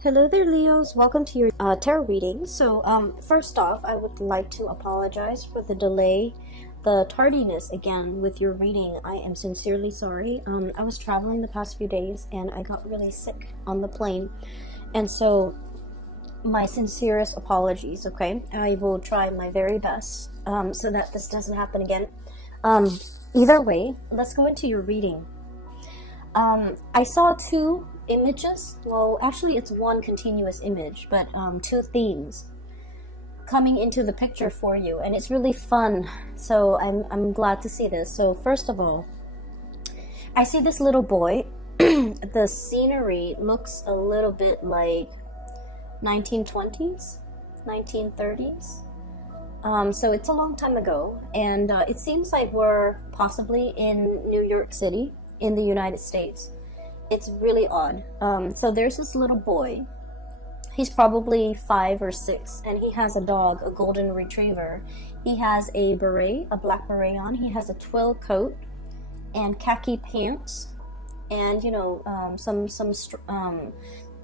Hello there, Leos. Welcome to your tarot reading. So, first off, I would like to apologize for the delay, the tardiness again with your reading. I am sincerely sorry. I was traveling the past few days and I got really sick on the plane. And so, my sincerest apologies, okay? I will try my very best so that this doesn't happen again. Either way, let's go into your reading. I saw two images. Well, actually it's one continuous image, but two themes coming into the picture for you, and it's really fun. So I'm glad to see this. So first of all, I see this little boy. The scenery looks a little bit like 1920s, 1930s. So it's a long time ago, and it seems like we're possibly in New York City in the United States. It's really odd. So there's this little boy. He's probably 5 or 6, and he has a dog, a golden retriever. He has a beret, a black beret on. He has a twill coat and khaki pants, and some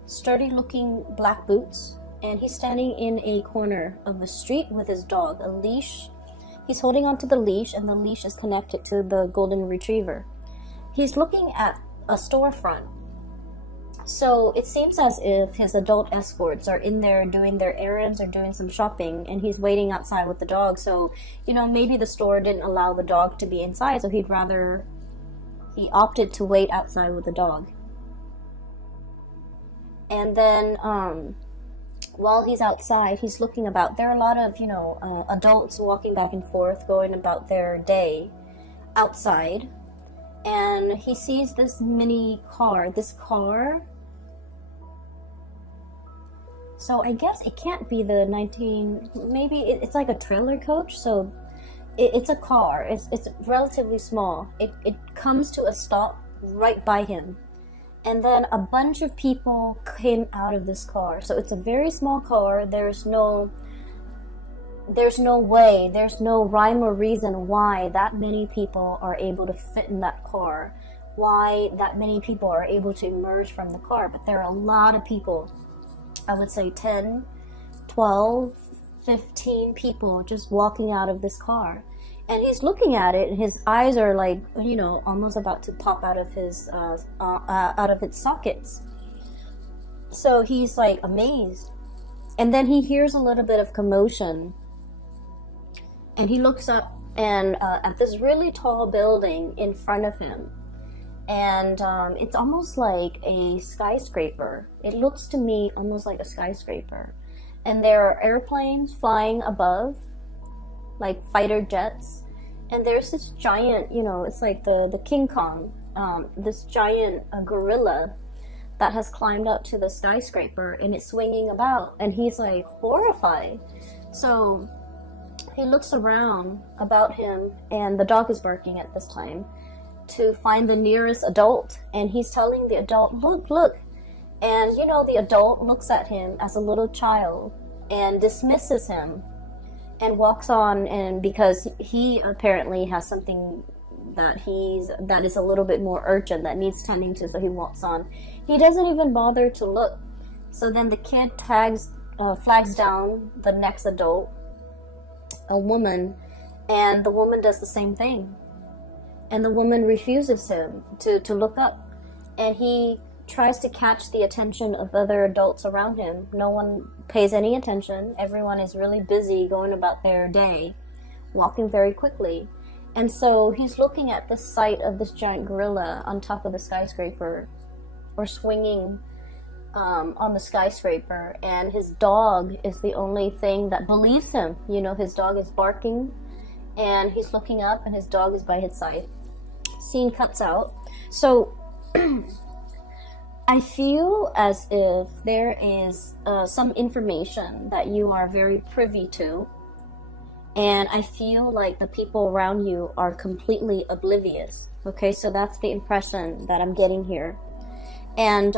sturdy looking black boots. And he's standing in a corner of the street with his dog, a leash. He's holding onto the leash, and the leash is connected to the golden retriever. He's looking at a storefront. So it seems as if his adult escorts are in there doing their errands or doing some shopping, and he's waiting outside with the dog. So, maybe the store didn't allow the dog to be inside, so he opted to wait outside with the dog. And then, while he's outside, he's looking about. There are a lot of, adults walking back and forth, going about their day outside. And he sees this mini car, so I guess it can't be the maybe it's like a trailer coach, so it's a car, it's relatively small. It comes to a stop right by him, and then a bunch of people came out of this car. So it's a very small car. There's no way, there's no rhyme or reason why that many people are able to fit in that car, why that many people are able to emerge from the car. But there are a lot of people, I would say 10, 12, 15 people just walking out of this car. And he's looking at it, and his eyes are like, almost about to pop out of his its sockets. So he's like amazed. And then he hears a little bit of commotion. And he looks up and at this really tall building in front of him. And it's almost like a skyscraper. It looks to me almost like a skyscraper. And there are airplanes flying above, like fighter jets. And there's this giant, it's like the King Kong, this giant gorilla that has climbed up to the skyscraper, and it's swinging about. And he's like horrified. So he looks around about him, and the dog is barking at this time, to find the nearest adult. And he's telling the adult, look. And the adult looks at him as a little child and dismisses him and walks on. And because he apparently has something that is a little bit more urgent that needs tending to, so he walks on. He doesn't even bother to look. So then the kid flags down the next adult, a woman, and the woman does the same thing. And the woman refuses him to look up. And he tries to catch the attention of other adults around him. No one pays any attention. Everyone is really busy going about their day, walking very quickly. And so he's looking at the sight of this giant gorilla on top of the skyscraper, or swinging on the skyscraper, and his dog is the only thing that believes him. His dog is barking, and he's looking up, and his dog is by his side. Scene cuts out. So I feel as if there is some information that you are very privy to, and I feel like the people around you are completely oblivious. Okay, so that's the impression that I'm getting here. And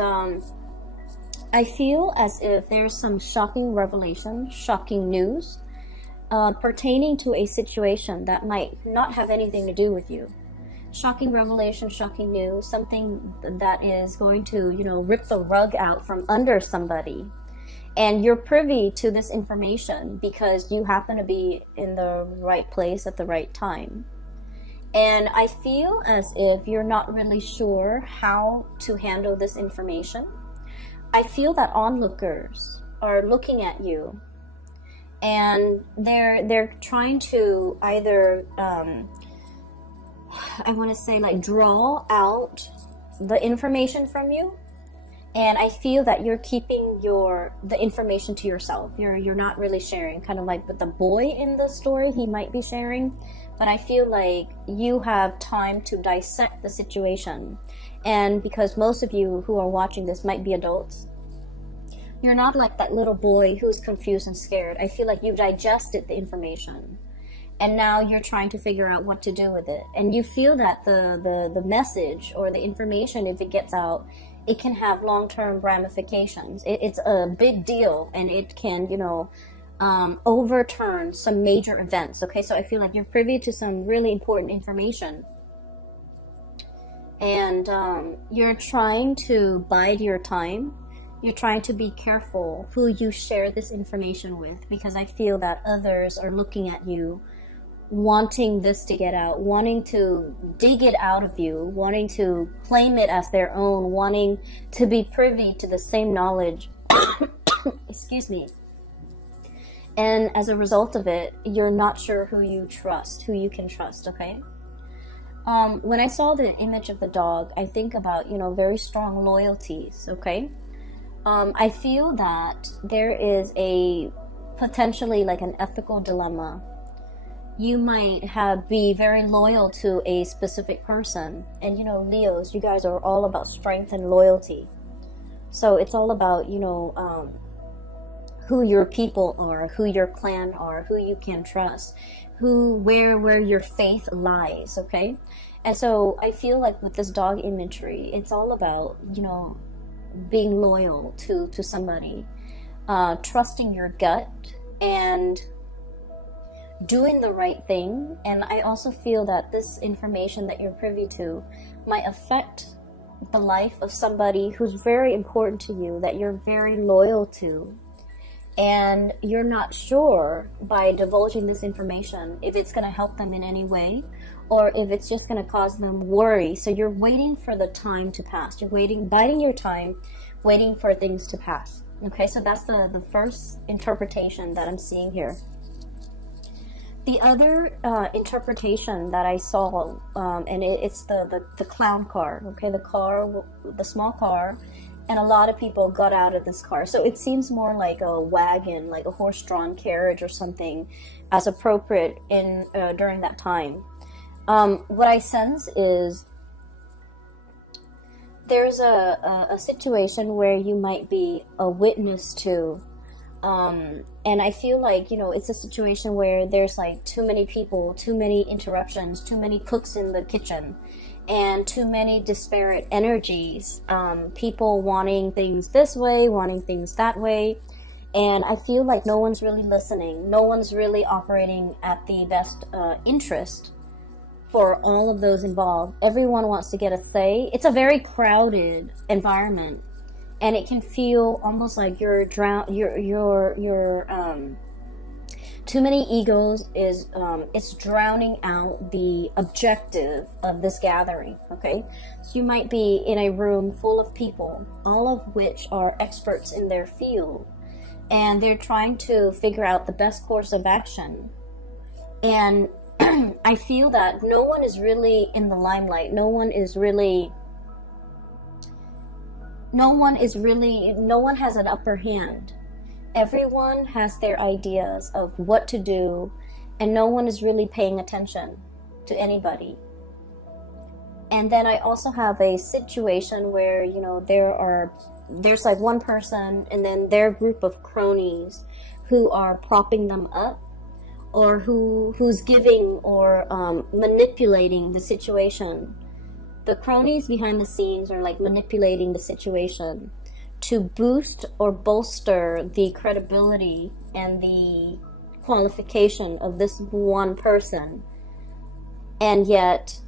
I feel as if there's some shocking revelation, shocking news pertaining to a situation that might not have anything to do with you. shocking revelation, shocking news, something that is going to, you know, rip the rug out from under somebody. And you're privy to this information because you happen to be in the right place at the right time. And I feel as if you're not really sure how to handle this information. I feel that onlookers are looking at you, and they're trying to either I want to say, like, draw out the information from you. And I feel that you're keeping the information to yourself. You're not really sharing, kind of like with the boy in the story, he might be sharing. But I feel like you have time to dissect the situation. And because most of you who are watching this might be adults, you're not like that little boy who's confused and scared. I feel like you've digested the information. And now you're trying to figure out what to do with it. And you feel that the message or the information, if it gets out, it can have long-term ramifications. It's a big deal, and it can, you know, overturn some major events. Okay, so I feel like you're privy to some really important information. And you're trying to bide your time. You're trying to be careful who you share this information with, because I feel that others are looking at you, wanting this to get out, wanting to dig it out of you, wanting to claim it as their own, wanting to be privy to the same knowledge. Excuse me. And as a result of it, you're not sure who you can trust, okay? When I saw the image of the dog, I think about, you know, very strong loyalties, okay? I feel that there is a potentially like an ethical dilemma. You might be very loyal to a specific person. And, you know, Leos, you guys are all about strength and loyalty. So it's all about, you know, who your people are, who your clan are, who you can trust, where your faith lies, okay? And so I feel like with this dog imagery, it's all about, you know, being loyal to somebody, trusting your gut, and doing the right thing. And I also feel that this information that you're privy to might affect the life of somebody who's very important to you, that you're very loyal to, and you're not sure by divulging this information if it's going to help them in any way or if it's just going to cause them worry. So you're waiting for the time to pass. You're biding your time, waiting for things to pass. Okay, so that's the first interpretation that I'm seeing here. The other interpretation that I saw, and it's the clown car, okay, the small car, and a lot of people got out of this car. So it seems more like a wagon, like a horse-drawn carriage or something, as appropriate during that time. What I sense is there's a situation where you might be a witness to. And I feel like, you know, it's a situation where there's like too many people, too many interruptions, too many cooks in the kitchen, and too many disparate energies. People wanting things this way, wanting things that way. And I feel like no one's really listening. No one's really operating at the best interest for all of those involved. Everyone wants to get a say. It's a very crowded environment. And it can feel almost like you're too many egos is it's drowning out the objective of this gathering. Okay, so you might be in a room full of people, all of which are experts in their field, and they're trying to figure out the best course of action. And I feel that no one is really in the limelight. No one has an upper hand. Everyone has their ideas of what to do, and no one is really paying attention to anybody. And then I also have a situation where, you know, there's like one person and then their group of cronies who are propping them up, or who's giving or manipulating the situation. The cronies behind the scenes are like manipulating the situation to boost or bolster the credibility and the qualification of this one person. And yet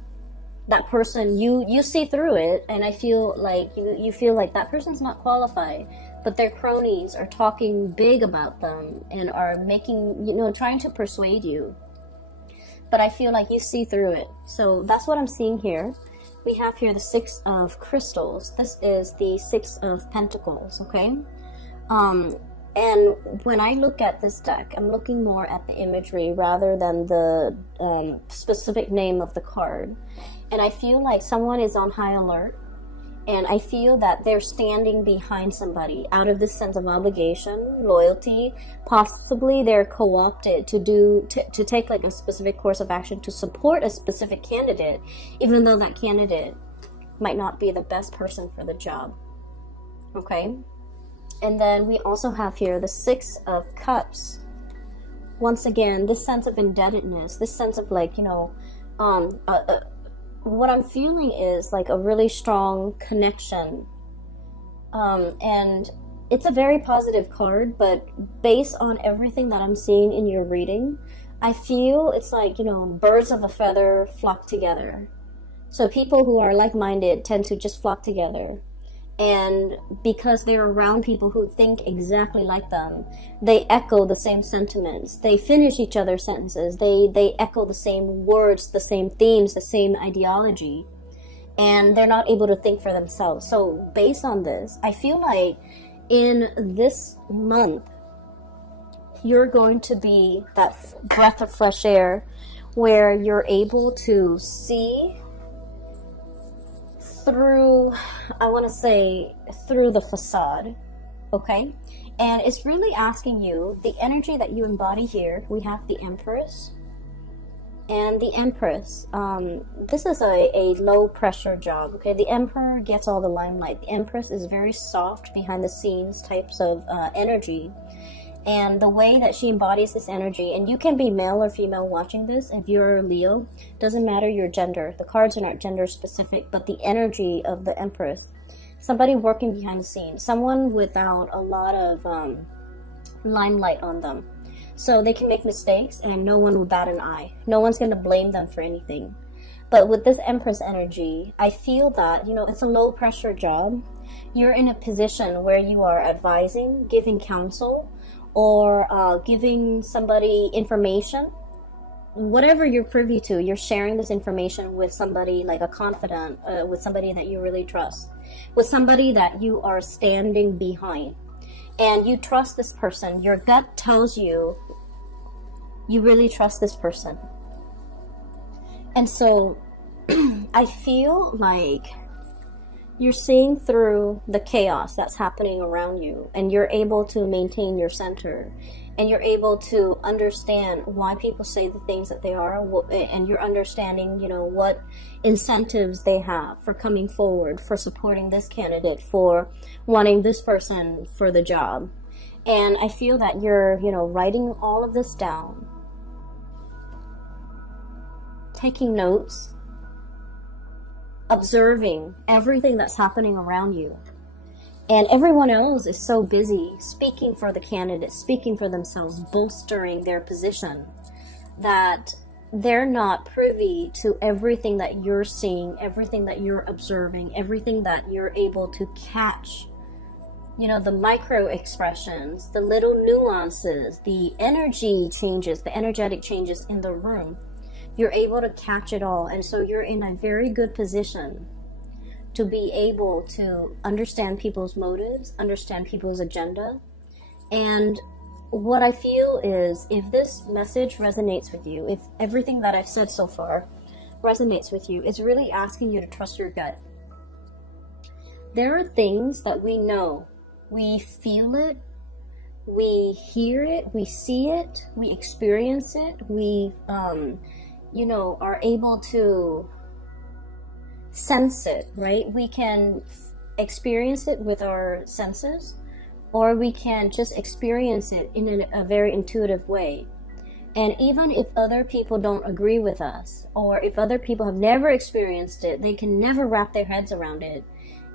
that person, you see through it, and I feel like you feel like that person's not qualified, but their cronies are talking big about them and are making, trying to persuade you. But I feel like you see through it. So that's what I'm seeing here. We have here the Six of Crystals. This is the Six of Pentacles, okay? And when I look at this deck, I'm looking more at the imagery rather than the specific name of the card. And I feel like someone is on high alert, and I feel that they're standing behind somebody out of this sense of obligation, loyalty. Possibly they're co-opted to take like a specific course of action to support a specific candidate, even though that candidate might not be the best person for the job. Okay? And then we also have here the Six of Cups. Once again, this sense of indebtedness, this sense of like, what I'm feeling is like a really strong connection. And it's a very positive card, but based on everything that I'm seeing in your reading, I feel it's like, birds of a feather flock together. So people who are like-minded tend to just flock together. And because they're around people who think exactly like them, they echo the same sentiments. They finish each other's sentences. They echo the same words, the same themes, the same ideology. And they're not able to think for themselves. So based on this, I feel like in this month, you're going to be that breath of fresh air where you're able to see through, I want to say, through the facade, okay? And it's really asking you, the energy that you embody here, we have the Empress, and the Empress, this is a low-pressure job, okay? The Emperor gets all the limelight. The Empress is very soft, behind-the-scenes types of energy. And the way that she embodies this energy, and you can be male or female watching this, if you're Leo, doesn't matter your gender. The cards are not gender specific, but the energy of the Empress. Somebody working behind the scenes. Someone without a lot of limelight on them. So they can make mistakes and no one will bat an eye. No one's going to blame them for anything. But with this Empress energy, I feel that, it's a low pressure job. You're in a position where you are advising, giving counsel, or giving somebody information, whatever you're privy to, you're sharing this information with somebody like a confidant, with somebody that you really trust, with somebody that you are standing behind, and you trust this person. Your gut tells you you really trust this person. And so I feel like you're seeing through the chaos that's happening around you, and you're able to maintain your center, and you're able to understand why people say the things that they are, and you're understanding, what incentives they have for coming forward, for supporting this candidate, for wanting this person for the job. And I feel that you're, writing all of this down, taking notes, observing everything that's happening around you. And everyone else is so busy speaking for the candidate, speaking for themselves, bolstering their position, that they're not privy to everything that you're seeing, everything that you're observing, everything that you're able to catch. The micro expressions, the little nuances, the energy changes, the energetic changes in the room. You're able to catch it all, and so you're in a very good position to be able to understand people's motives, understand people's agenda. And what I feel is, if this message resonates with you, if everything that I've said so far resonates with you, it's really asking you to trust your gut. There are things that we know, we feel it, we hear it, we see it, we experience it, we are able to sense it, right? We can experience it with our senses, or we can just experience it in a very intuitive way. And even if other people don't agree with us, or if other people have never experienced it, they can never wrap their heads around it,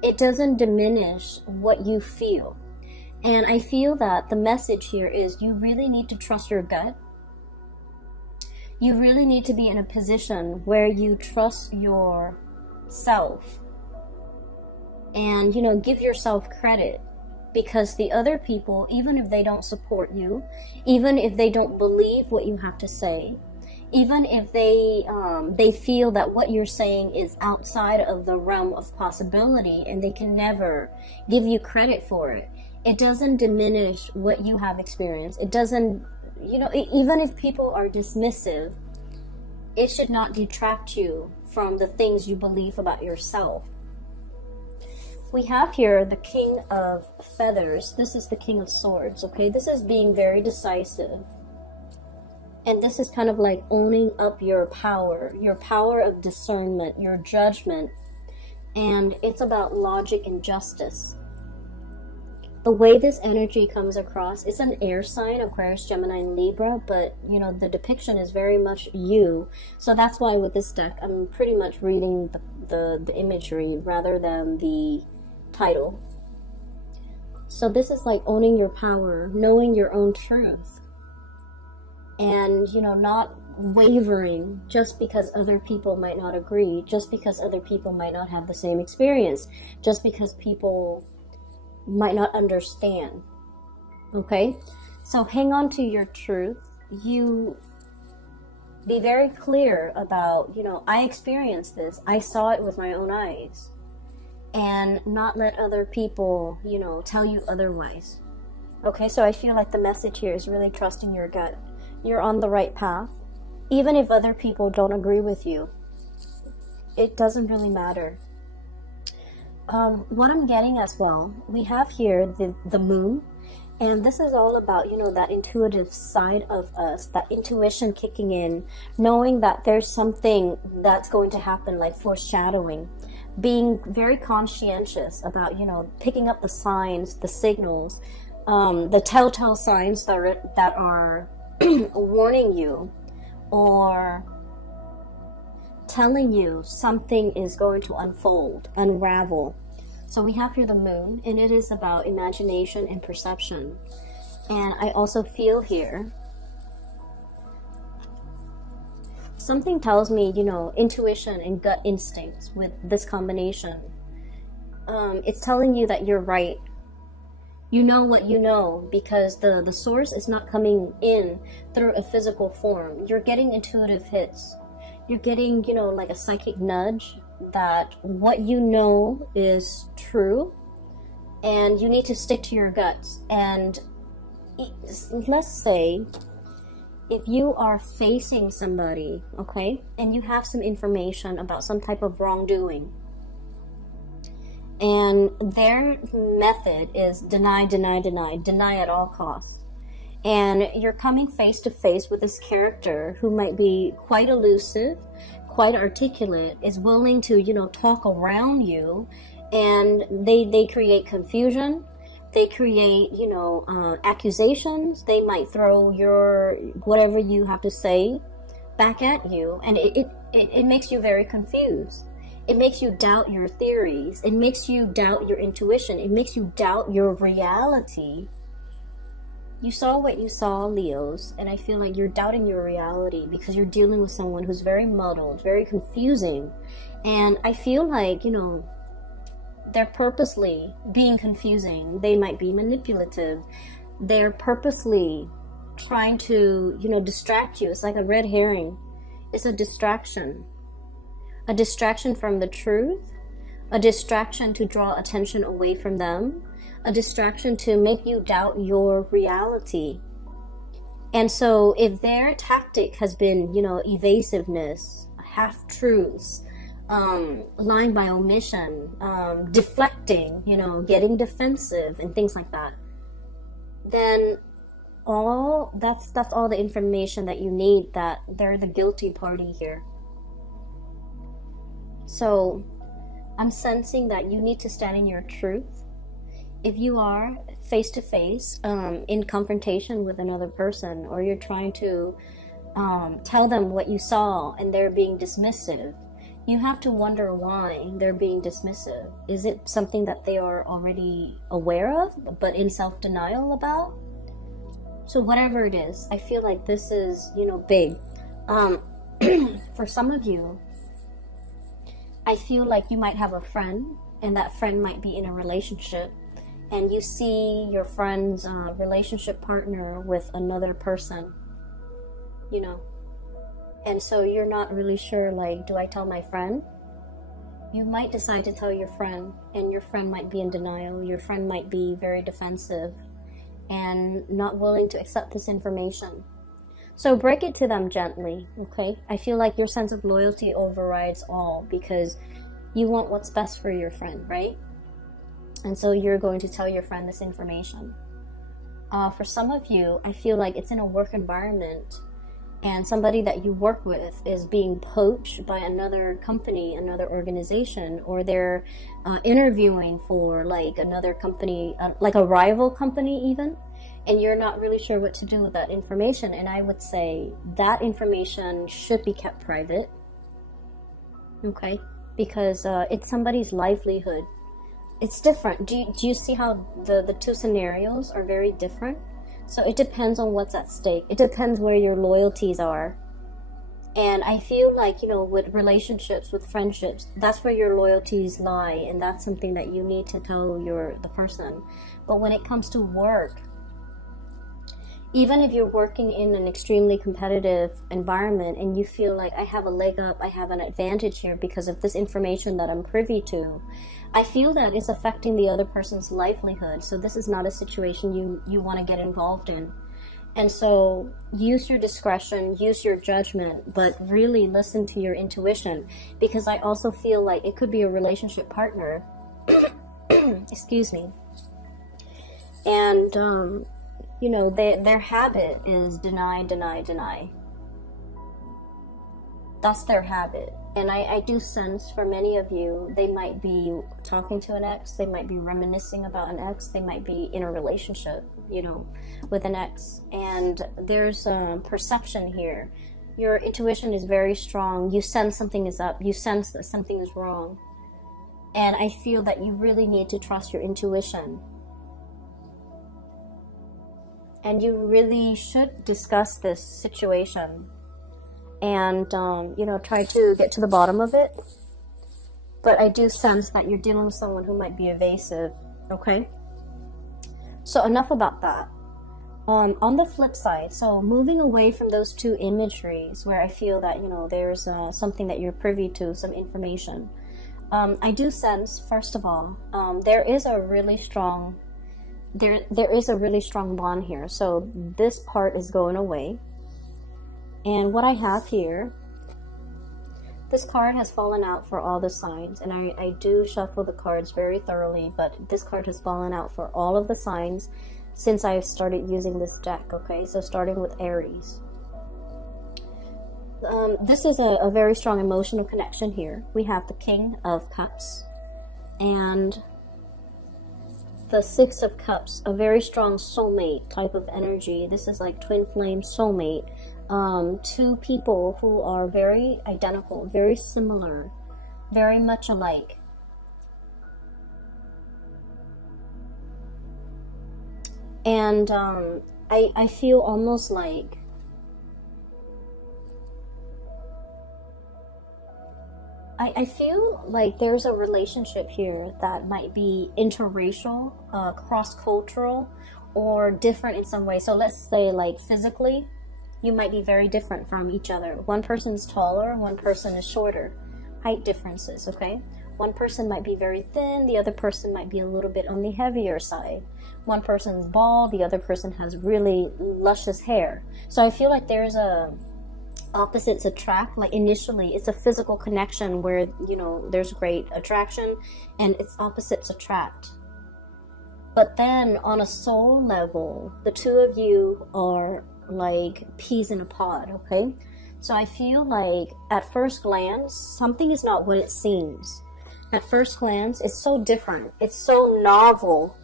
it doesn't diminish what you feel. And I feel that the message here is you really need to trust your gut. You really need to be in a position where you trust your self and, you know, give yourself credit, because the other people, even if they don't support you, even if they don't believe what you have to say, even if they feel that what you're saying is outside of the realm of possibility and they can never give you credit for it, it doesn't diminish what you have experienced. It doesn't, you know, even if people are dismissive, it should not detract you from the things you believe about yourself. We have here the King of Feathers. This is the King of Swords, okay? This is being very decisive. And this is kind of like owning up your power of discernment, your judgment. And it's about logic and justice. The way this energy comes across, it's an air sign, Aquarius, Gemini, and Libra, but, you know, the depiction is very much you. So that's why with this deck, I'm pretty much reading the imagery rather than the title. So this is like owning your power, knowing your own truth, and, you know, not wavering just because other people might not agree, just because other people might not have the same experience, just because people might not understand. Okay, so hang on to your truth. You be very clear about, you know, I experienced this, I saw it with my own eyes, and not let other people, you know, tell you otherwise. Okay, so I feel like the message here is really trusting your gut. You're on the right path. Even if other people don't agree with you, it doesn't really matter. What I'm getting as well, we have here the moon, and this is all about, you know, that intuitive side of us, that intuition kicking in, knowing that there's something that's going to happen, like foreshadowing, being very conscientious about, you know, picking up the signs, the signals, the telltale signs that are warning you or telling you something is going to unfold, unravel. So we have here the moon, and it is about imagination and perception. And I also feel here, something tells me, you know, intuition and gut instincts with this combination. It's telling you that you're right. You know what you know, because the source is not coming in through a physical form. You're getting intuitive hits. You're getting, you know, like a psychic nudge that what you know is true, and you need to stick to your guts. And let's say if you are facing somebody, okay, and you have some information about some type of wrongdoing, and their method is deny, deny, deny, deny at all costs. And you're coming face to face with this character who might be quite elusive, quite articulate, is willing to, you know, talk around you, and they create confusion. They create, you know, accusations. They might throw your whatever you have to say back at you, and it makes you very confused. It makes you doubt your theories. It makes you doubt your intuition. It makes you doubt your reality. You saw what you saw, Leos, and I feel like you're doubting your reality because you're dealing with someone who's very muddled, very confusing. And I feel like, you know, they're purposely being confusing. They might be manipulative. They're purposely trying to, you know, distract you. It's like a red herring. It's a distraction. A distraction from the truth, a distraction to draw attention away from them, a distraction to make you doubt your reality. And so if their tactic has been, you know, evasiveness, half-truths, lying by omission, deflecting, you know, getting defensive and things like that, then that's all the information that you need, that they're the guilty party here. So I'm sensing that you need to stand in your truth. If you are face to face in confrontation with another person, or you're trying to tell them what you saw and they're being dismissive, you have to wonder why they're being dismissive. Is it something that they are already aware of but in self-denial about? So whatever it is, I feel like this is, you know, big. For some of you, I feel like you might have a friend, and that friend might be in a relationship, and you see your friend's relationship partner with another person, you know, and so you're not really sure, like, do I tell my friend? You might decide to tell your friend, and your friend might be in denial. Your friend might be very defensive and not willing to accept this information. So break it to them gently, okay? I feel like your sense of loyalty overrides all, because you want what's best for your friend, right? And so you're going to tell your friend this information. For some of you, I feel like it's in a work environment, and somebody that you work with is being poached by another company, another organization, or they're interviewing for like another company, like a rival company even, and you're not really sure what to do with that information. And I would say that information should be kept private, okay? Because it's somebody's livelihood. It's different. Do you see how the two scenarios are very different? So it depends on what's at stake. It depends where your loyalties are. And I feel like, you know, with relationships, with friendships, that's where your loyalties lie, and that's something that you need to tell the person. But when it comes to work, even if you're working in an extremely competitive environment and you feel like I have a leg up, I have an advantage here because of this information that I'm privy to, I feel that it's affecting the other person's livelihood. So this is not a situation you want to get involved in. And so use your discretion, use your judgment, but really listen to your intuition, because I also feel like it could be a relationship partner. Excuse me. And, you know, their habit is deny, deny, deny. That's their habit. And I do sense for many of you, they might be talking to an ex, they might be reminiscing about an ex, they might be in a relationship, you know, with an ex. And there's a perception here. Your intuition is very strong. You sense something is up. You sense that something is wrong. And I feel that you really need to trust your intuition. And you really should discuss this situation and, you know, try to get to the bottom of it. But I do sense that you're dealing with someone who might be evasive, okay? So enough about that. On the flip side, so moving away from those two imageries where I feel that, you know, there's something that you're privy to, some information. I do sense, first of all, there is a really strong bond here. So this part is going away. And what I have here, this card has fallen out for all the signs, and I do shuffle the cards very thoroughly, but this card has fallen out for all of the signs since I've started using this deck, okay? So starting with Aries. This is a very strong emotional connection here. We have the King of Cups and the Six of Cups, a very strong soulmate type of energy. This is like twin flame soulmate. Two people who are very identical, very similar, very much alike. And I feel almost like I feel like there's a relationship here that might be interracial, cross-cultural, or different in some way. So let's say, like, physically, you might be very different from each other. One person's taller, one person is shorter. Height differences, okay? One person might be very thin, the other person might be a little bit on the heavier side. One person's bald, the other person has really luscious hair. So I feel like there's a opposites attract. Like initially it's a physical connection where, you know, there's great attraction and it's opposites attract. But then on a soul level, the two of you are like peas in a pod, okay? So I feel like at first glance, something is not what it seems. At first glance, it's so different. It's so novel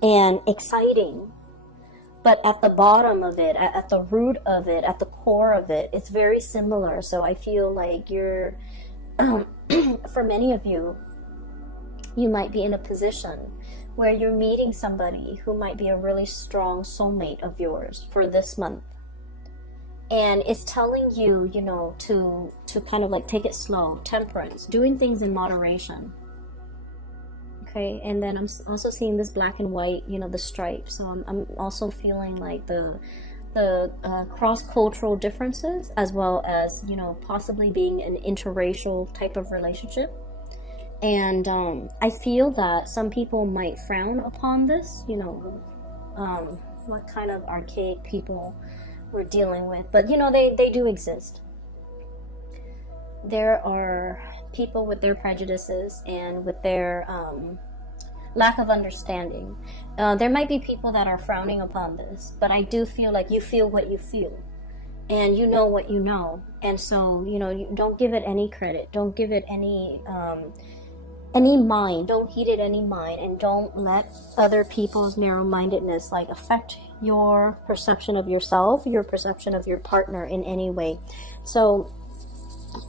and exciting. But at the bottom of it, at the root of it, at the core of it, it's very similar. So I feel like you're, for many of you, you might be in a position where you're meeting somebody who might be a really strong soulmate of yours for this month. And it's telling you, you know, to kind of like take it slow, temperance, doing things in moderation. Okay, and then I'm also seeing this black and white, you know, the stripes. So I'm also feeling like the cross-cultural differences, as well as, you know, possibly being an interracial type of relationship. And I feel that some people might frown upon this, you know, what kind of archaic people we're dealing with, but you know, they do exist. There are people with their prejudices and with their lack of understanding. There might be people that are frowning upon this, but I do feel like you feel what you feel, and you know what you know, and so, you know, you don't give it any credit, don't give it any mind, don't heed it any mind, and don't let other people's narrow-mindedness like affect your perception of yourself, your perception of your partner in any way. So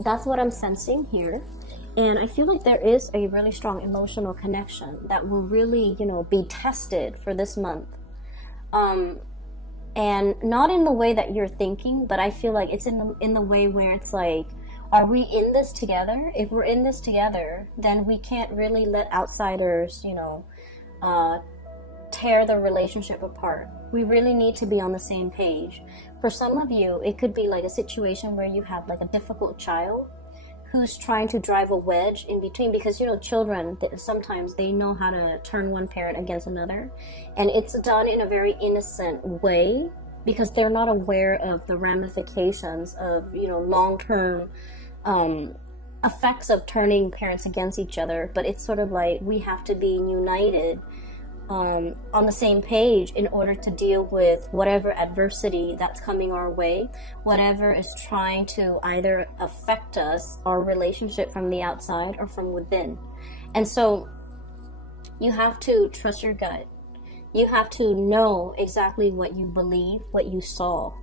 that's what I'm sensing here. And I feel like there is a really strong emotional connection that will really, you know, be tested for this month. And not in the way that you're thinking, but I feel like it's in the way where it's like, are we in this together? If we're in this together, then we can't really let outsiders, you know, tear the relationship apart. We really need to be on the same page. For some of you, it could be like a situation where you have like a difficult child who's trying to drive a wedge in between, because, you know, children, sometimes they know how to turn one parent against another, and it's done in a very innocent way because they're not aware of the ramifications of, you know, long-term effects of turning parents against each other. But it's sort of like we have to be united on the same page in order to deal with whatever adversity that's coming our way, whatever is trying to either affect us, our relationship from the outside or from within. And so you have to trust your gut. You have to know exactly what you believe, what you saw,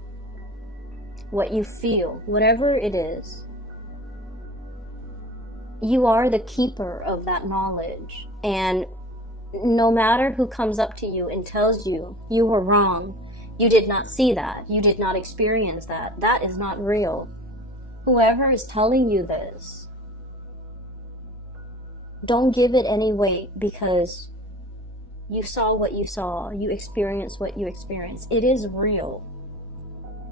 what you feel, whatever it is. You are the keeper of that knowledge. And no matter who comes up to you and tells you you were wrong, you did not see that, you did not experience that, that is not real. Whoever is telling you this, don't give it any weight, because you saw what you saw, you experienced what you experienced. It is real.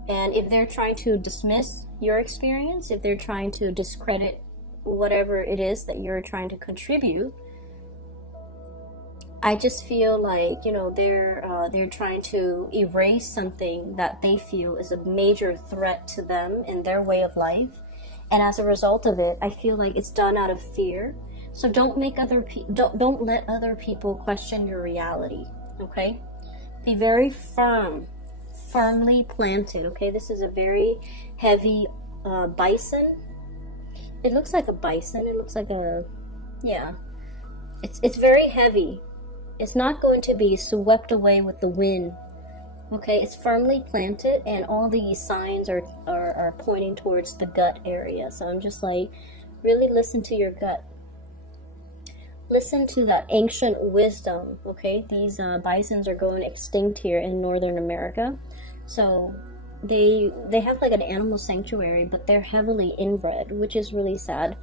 And if they're trying to dismiss your experience, if they're trying to discredit whatever it is that you're trying to contribute, I just feel like, you know, they're trying to erase something that they feel is a major threat to them in their way of life. And as a result of it, I feel like it's done out of fear. So don't make don't let other people question your reality, okay? Be very firmly planted, okay? This is a very heavy bison. It looks like a bison. It looks like a, yeah. It's very heavy. It's not going to be swept away with the wind, okay? It's firmly planted, and all these signs are pointing towards the gut area. So I'm just like, really listen to your gut. Listen to that ancient wisdom, okay? These bisons are going extinct here in Northern America. So they have like an animal sanctuary, but they're heavily inbred, which is really sad.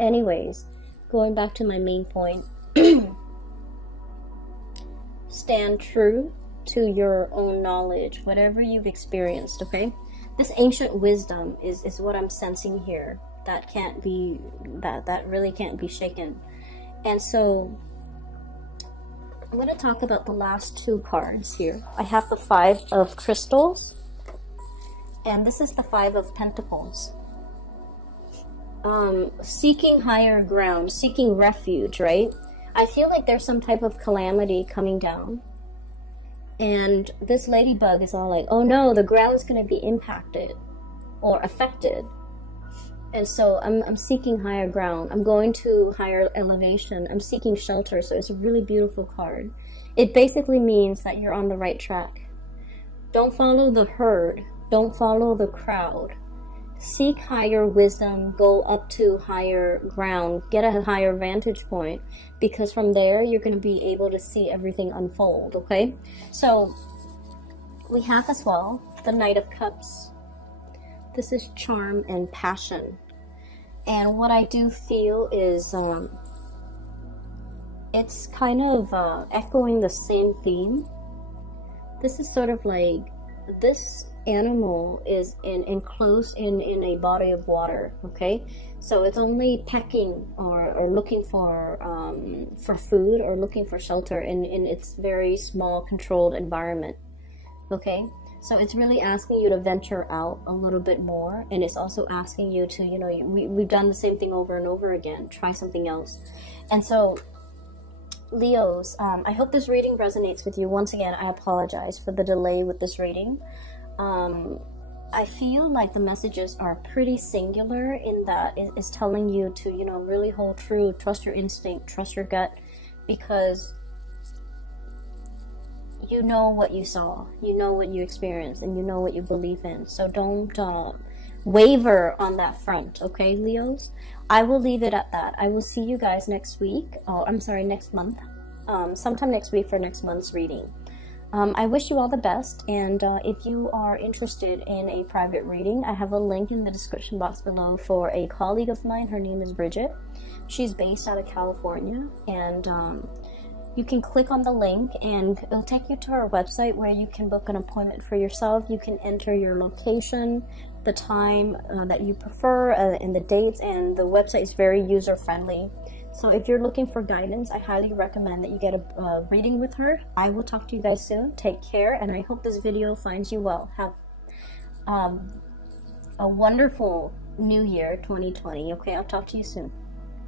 Anyways, going back to my main point. Stand true to your own knowledge, whatever you've experienced, okay? This ancient wisdom is what I'm sensing here. That can't be, that really can't be shaken. And so I'm going to talk about the last two cards here. I have the Five of Crystals, and this is the Five of Pentacles. Seeking higher ground, seeking refuge, right? I feel like there's some type of calamity coming down, and this ladybug is all like, oh no, the ground's going to be impacted or affected. And so I'm seeking higher ground. I'm going to higher elevation. I'm seeking shelter. So it's a really beautiful card. It basically means that you're on the right track. Don't follow the herd. Don't follow the crowd. Seek higher wisdom. Go up to higher ground. Get a higher vantage point. Because from there, you're going to be able to see everything unfold, okay? So we have as well the Knight of Cups. This is charm and passion. And what I do feel is it's kind of echoing the same theme. This is sort of like, this animal is enclosed in a body of water, okay? So it's only pecking or looking for food or looking for shelter in its very small controlled environment, okay? So it's really asking you to venture out a little bit more, and it's also asking you to, you know, we've done the same thing over and over again, try something else. And so Leos, I hope this reading resonates with you. Once again, I apologize for the delay with this reading. I feel like the messages are pretty singular in that it's telling you to, you know, really hold true, trust your instinct, trust your gut, because you know what you saw, you know what you experienced, and you know what you believe in. So don't waver on that front, okay, Leos? I will leave it at that. I will see you guys next week. Oh, I'm sorry, next month. Sometime next week for next month's reading. I wish you all the best, and if you are interested in a private reading, I have a link in the description box below for a colleague of mine. Her name is Bridget. She's based out of California, and you can click on the link and it'll take you to her website where you can book an appointment for yourself. You can enter your location, the time that you prefer, and the dates, and the website is very user-friendly. So if you're looking for guidance, I highly recommend that you get a reading with her. I will talk to you guys soon. Take care, and I hope this video finds you well. Have a wonderful new year, 2020. Okay, I'll talk to you soon.